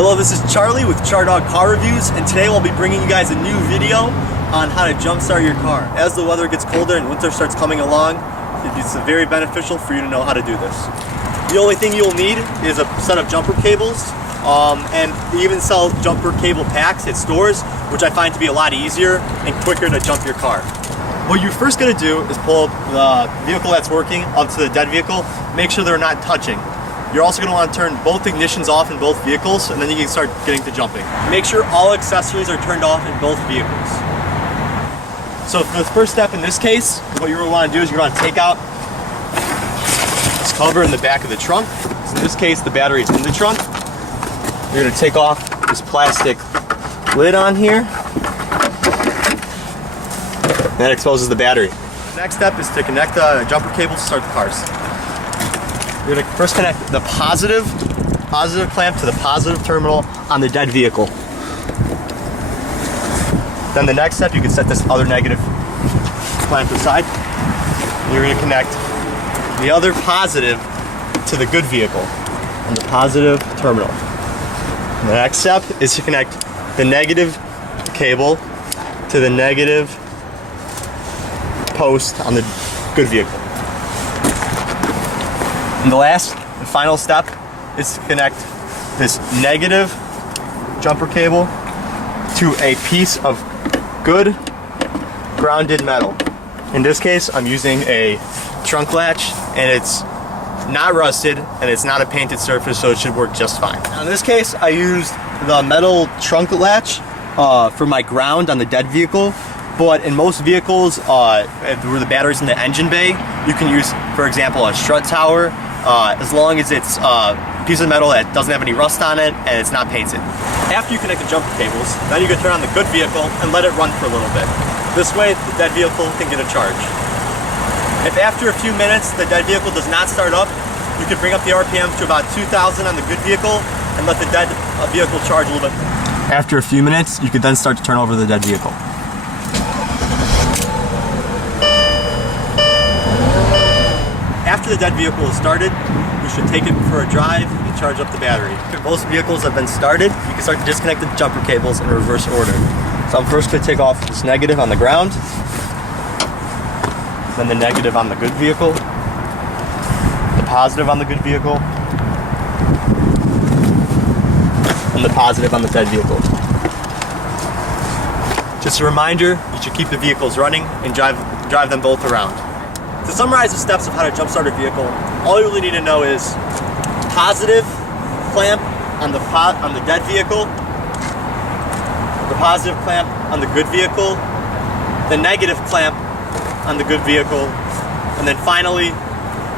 Hello, this is Charlie with Chardog Car Reviews, and today we'll be bringing you guys a new video on how to jumpstart your car. As the weather gets colder and winter starts coming along, it's very beneficial for you to know how to do this. The only thing you'll need is a set of jumper cables, and they even sell jumper cable packs at stores, which I find to be a lot easier and quicker to jump your car. What you're first going to do is pull the vehicle that's working up to the dead vehicle, make sure they're not touching. You're also going to want to turn both ignitions off in both vehicles, and then you can start getting to jumping. Make sure all accessories are turned off in both vehicles. So for the first step in this case, what you're going to want to do is you're going to take out this cover in the back of the trunk. So in this case, the battery is in the trunk. You're going to take off this plastic lid on here. That exposes the battery. The next step is to connect the jumper cables to start the cars. You're going to first connect the positive clamp to the positive terminal on the dead vehicle. Then the next step, you can set this other negative clamp aside. You're going to connect the other positive to the good vehicle on the positive terminal. The next step is to connect the negative cable to the negative post on the good vehicle. And the last and final step is to connect this negative jumper cable to a piece of good grounded metal. In this case, I'm using a trunk latch, and it's not rusted and it's not a painted surface, so it should work just fine. Now in this case, I used the metal trunk latch for my ground on the dead vehicle. But in most vehicles, where the battery's in the engine bay, you can use, for example, a strut tower, as long as it's a piece of metal that doesn't have any rust on it and it's not painted. After you connect the jumper cables, then you can turn on the good vehicle and let it run for a little bit. This way, the dead vehicle can get a charge. If after a few minutes the dead vehicle does not start up, you can bring up the RPM to about 2,000 on the good vehicle and let the dead vehicle charge a little bit. After a few minutes, you could then start to turn over the dead vehicle. After the dead vehicle is started, you should take it for a drive and charge up the battery. After most vehicles have been started, you can start to disconnect the jumper cables in reverse order. So I'm first going to take off this negative on the ground, then the negative on the good vehicle, the positive on the good vehicle, and the positive on the dead vehicle. Just a reminder, you should keep the vehicles running and drive them both around. To summarize the steps of how to jumpstart a vehicle, all you really need to know is positive clamp on the dead vehicle, the positive clamp on the good vehicle, the negative clamp on the good vehicle, and then finally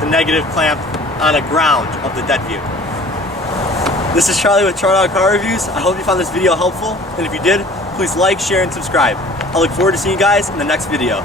the negative clamp on the ground of the dead vehicle. This is Charlie with Chardog Car Reviews. I hope you found this video helpful, and if you did, please like, share, and subscribe. I look forward to seeing you guys in the next video.